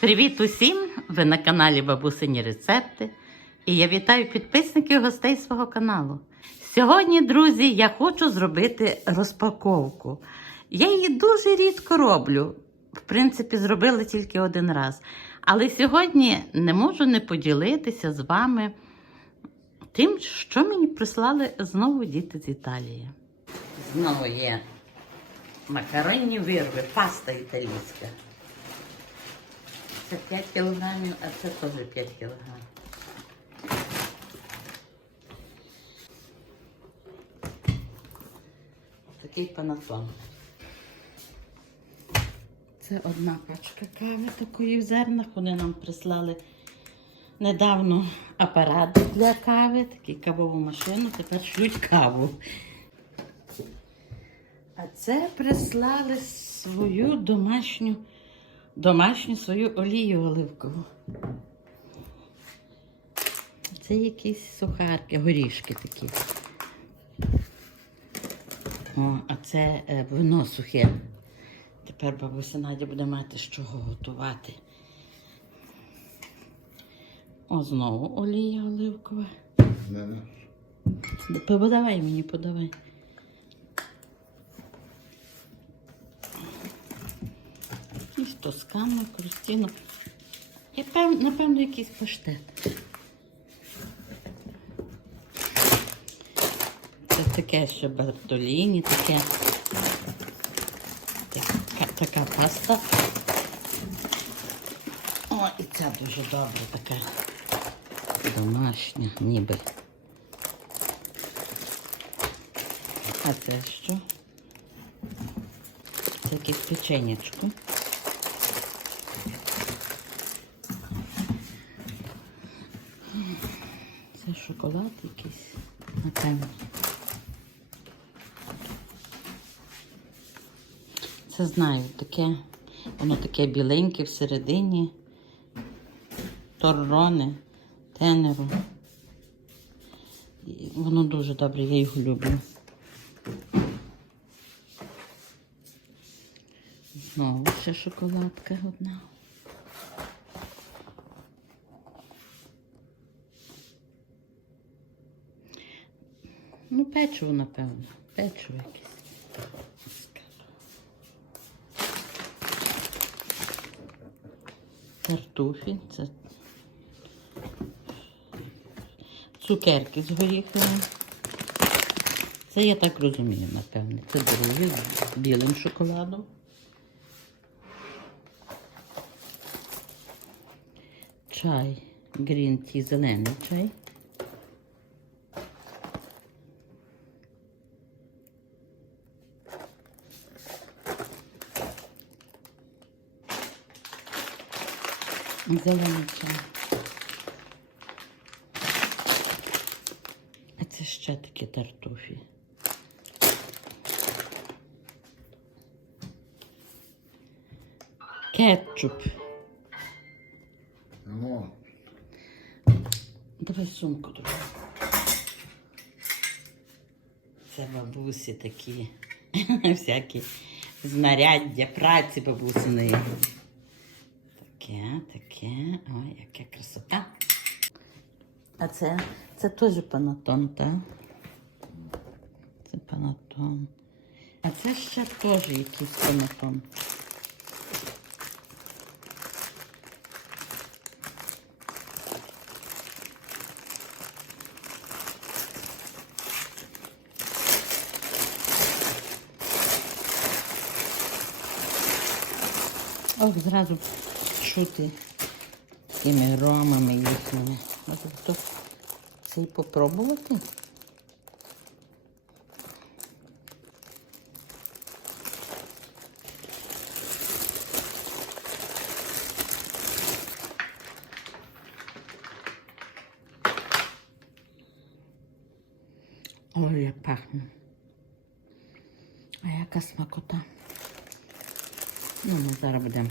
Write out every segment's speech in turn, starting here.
Привіт усім! Ви на каналі Бабусині Рецепти. І я вітаю підписників і гостей свого каналу. Сьогодні, друзі, я хочу зробити розпаковку. Я її дуже рідко роблю. В принципі, зробила тільки один раз. Але сьогодні не можу не поділитися з вами тим, що мені прислали знову діти з Італії. Знову є макаронні вирви, паста італійська. Це 5 кілограмів, а це теж 5 кілограмів. Такий панатон. Це одна пачка кави такої в зернах. Вони нам прислали недавно апарат для кави, таку кавову машину, тепер шлють каву. А це прислали свою домашню домашню свою олію оливкову. Це якісь сухарки, горішки такі. О, а це е, вино сухе. Тепер бабуся Надя буде мати з чого готувати. О, знову олія оливкова. Не наш. Подавай мені, подавай. Якийсь тоскано, крустіно. Я пев, напевно, якийсь паштет. Це таке ще бартоліні, таке. Така, така паста. О, і ця дуже добра така. Домашня, ніби. А це що? Це якесь печенячко. Це шоколад якийсь, напевно. Це знаю, таке, воно таке біленьке всередині. Торроне, тенеро. І Воно дуже добре, я його люблю. Знову ще шоколадка одна. Печиво, напевно. Печиво якесь. Тартуфі. Це цукерки з горіхами. Це я так розумію, напевне. Це друге з білим шоколадом. Чай, грін ті, зелений чай. Зелений чай. А це ще такі тартуфі. Кетчуп. О, Давай сумку туди. Це бабусі такі всякі знаряддя праці бабусиної. Таке, таке. Ой, яка красота. А це, це теж панатон, так? Це панатон. А це ще теж якийсь панатон. Ох, зразу чути такими ромами їхніми. Може хто це й попробувати? Ой, як пахне. А яка смакота. Ну, ми зараз будемо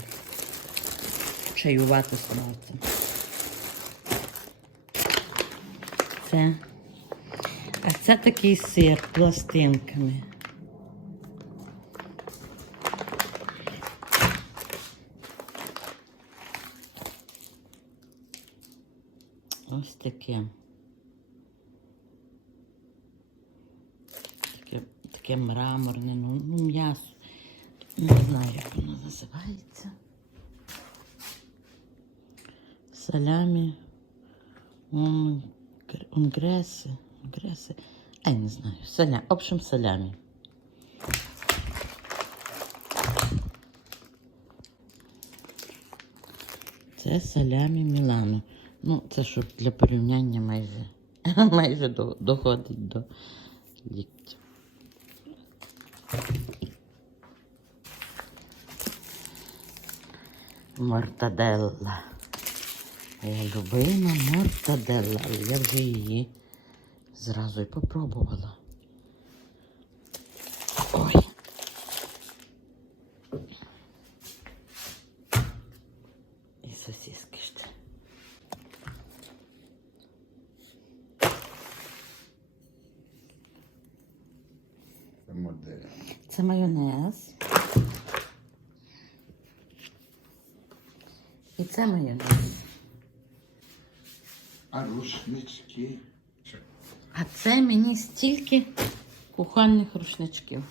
чаювати сонце. Це. А це такий сир пластинками. Ось таке. Таке таке мраморне, ну, ну м'ясо. Не знаю, як воно називається. Салямі. Унгреси. Унгреси. А, я не знаю. Саля... В общем, салямі. Це салямі Мілано. Ну, це щоб для порівняння майже, майже до- доходить до ліктя. Мортаделла. Моя любима мортаделла, але я вже її зразу і попробувала. Ой. І сосиски ще. Це майонез. І це майонез. Рушнички. А це мені стільки кухонних рушничків.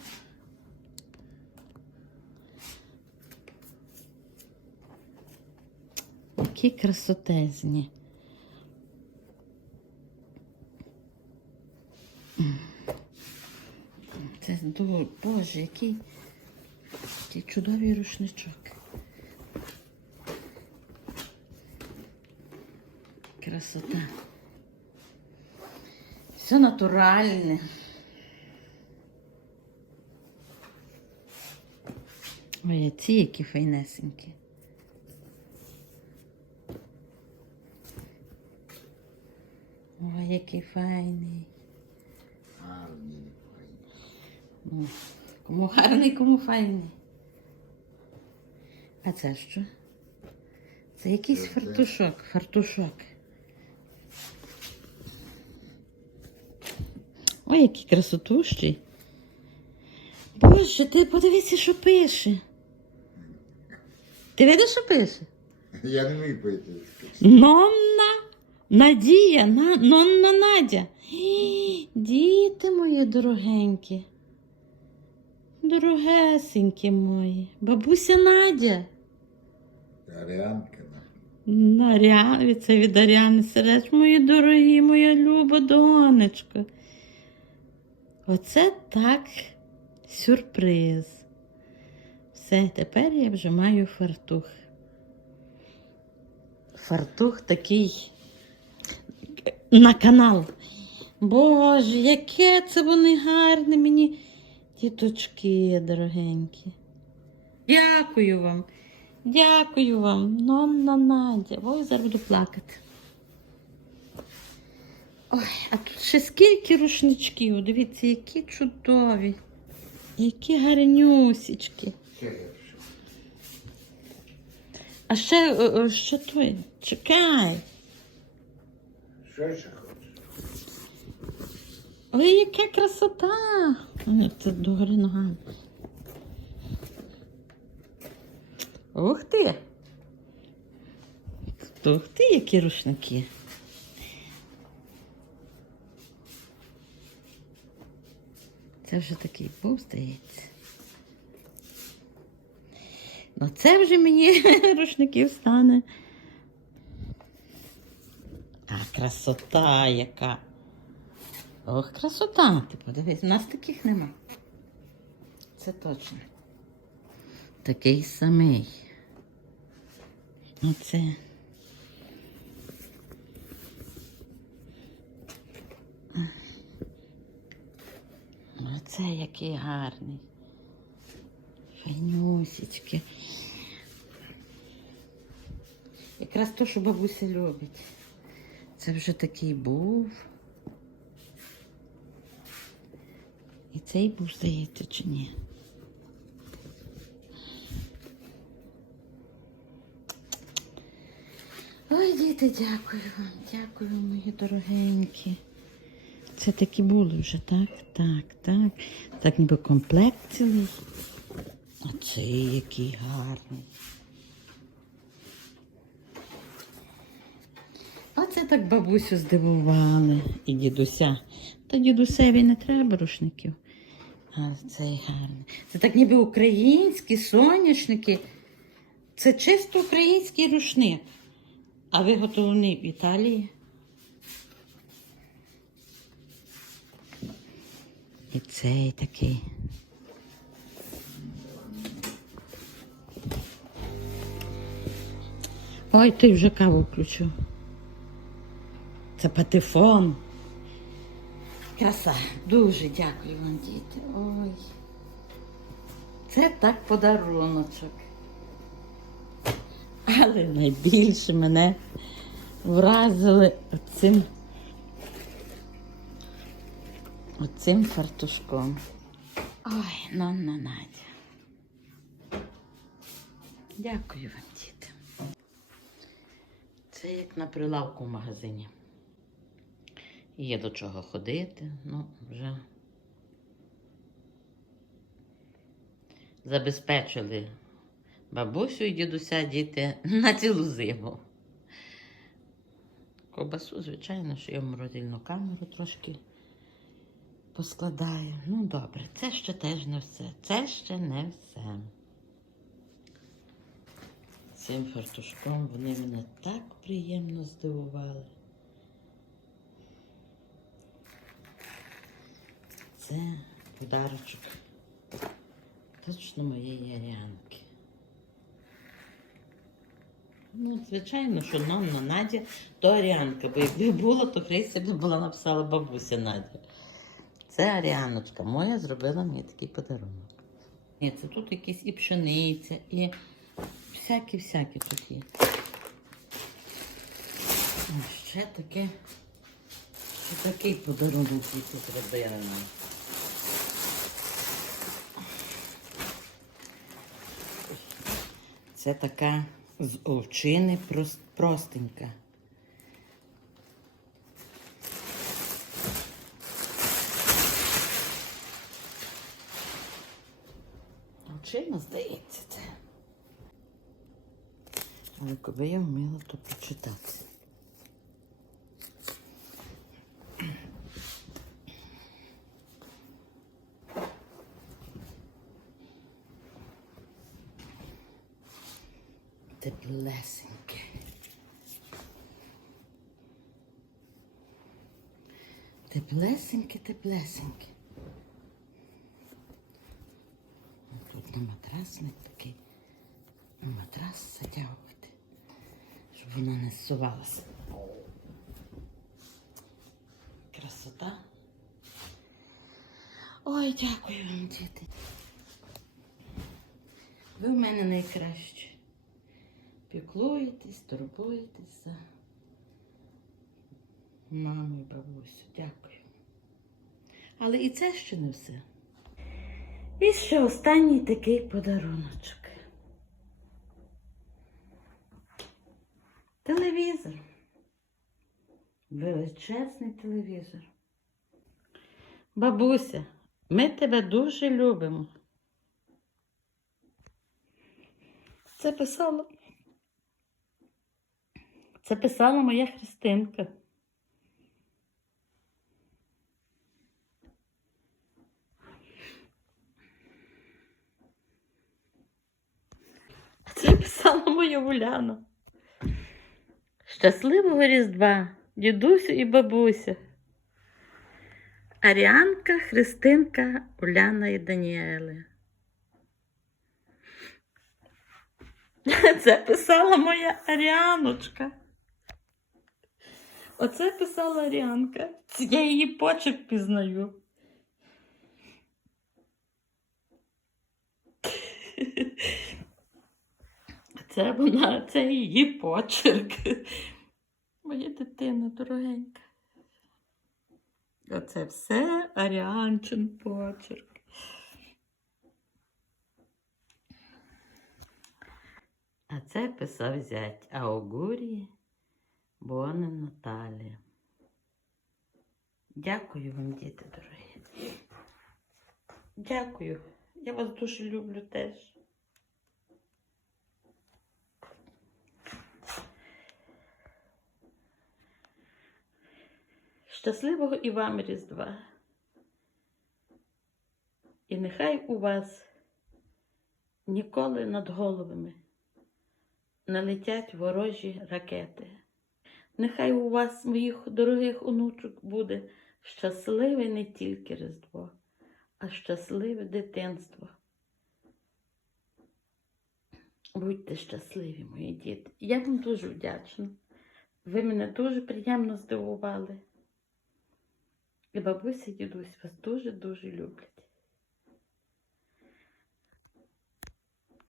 Які красотезні. Це дуже, боже, який, який чудовий рушничок. Красота. Все натуральне. Ой, а ці які файнесенькі. Ой, який файний. Кому гарний, кому файний. А це що? Це якийсь фартушок, фартушок. Ой, який красотущий. Боже, ти подивися, що пише. Ти видиш, що пише? Я не вмію пити. Нонна Надія, на, Нонна Надя. Гі, Діти мої дорогенькі. Дорогесенькі мої. Бабуся Надя. Аріанка. Наря... Це від Аріани Сереж, мої дорогі, моя люба донечка. Оце так сюрприз. Все, тепер я вже маю фартух. Фартух такий на канал. Боже, яке це вони гарне мені, діточки дорогенькі. Дякую вам. Дякую вам, Нонна Надя. Ой, зараз буду плакати. Ой, а тут ще скільки рушничків. Дивіться, які чудові. Які гарнюсічки. А ще, е, е, ще той. Чекай. Що ще хочеш? Ой, яка красота! Ой, Це догори ногами. Ух ти! Ух ти, які рушники. Це вже такий був, здається. Ну це вже мені рушників стане. А красота яка. Ох, красота. Ти подивись, у нас таких нема. Це точно. Такий самий. Оце. Оце який гарний. Файнюсічки. Якраз то, що бабуся любить. Це вже такий був. І цей був, здається, чи ні? Ой, діти, дякую вам, дякую, мої дорогенькі. Це такі були вже, так, так, так. Так, ніби комплект цілий. Оцей який гарний. Оце Оце так бабусю здивували і дідуся. Та дідусеві не треба рушників. А цей гарний. Це так ніби українські соняшники. Це чисто український рушник. А виготовлений в Італії. І цей такий. Ой, ти вже каву включив. Це патефон. Краса. Дуже дякую вам, діти. Ой. Це так подаруночок. Але найбільше мене вразили оцим, оцим фартушком. Ой, ну на Надя. Дякую вам, діти. Це як на прилавку в магазині. Є до чого ходити, ну вже забезпечили бабусю і дідуся діти на цілу зиму. Ковбасу, звичайно, що я морозильну камеру трошки поскладаю. Ну, добре, це ще теж не все. Це ще не все. Цим фартушком вони мене так приємно здивували. Це подарочок точно моєї Аріанки. Ну, звичайно, що нам на Наді то Аріанка, бо якби було, то Христя б була написала бабуся Надя. Це Аріаночка моя зробила мені такий подарунок. Ні, це тут якісь і пшениця, і всякі-всякі тут є. А ще таке, ще такий подарунок діти зробили нам. Це така з овчини простенька. Овчина, здається, це. Але коли я вміла то прочитати. Теплесеньке. Теплесеньке, теплесеньке. Тут на матрасник такий. На матрас затягувати, щоб вона не зсувалася. Красота. Ой, дякую вам, діти. Ви в мене найкращі. Піклуєтесь, турбуєтесь за маму і бабусю. Дякую. Але і це ще не все. І ще останній такий подаруночок. Телевізор. Величезний телевізор. Бабуся, ми тебе дуже любимо. Це писала. Це писала моя Христинка. Це писала моя Уляна. Щасливого Різдва, дідусю і бабуся. Аріанка, Христинка, Уляна і Даніели. Це писала моя Аріаночка. Оце писала Аріанка. Я її почерк пізнаю. Це вона, це її почерк. Моя дитина дорогенька. Оце все Аріанчин почерк. А це писав зять Аугурії Боне Наталія. Дякую вам, діти дорогі. Дякую. Я вас дуже люблю теж. Щасливого і вам Різдва. І нехай у вас ніколи над головами не летять ворожі ракети. Нехай у вас, моїх дорогих онучок, буде щасливе не тільки Різдво, а щасливе дитинство. Будьте щасливі, мої діти. Я вам дуже вдячна. Ви мене дуже приємно здивували. І бабуся дідусь вас дуже-дуже люблять.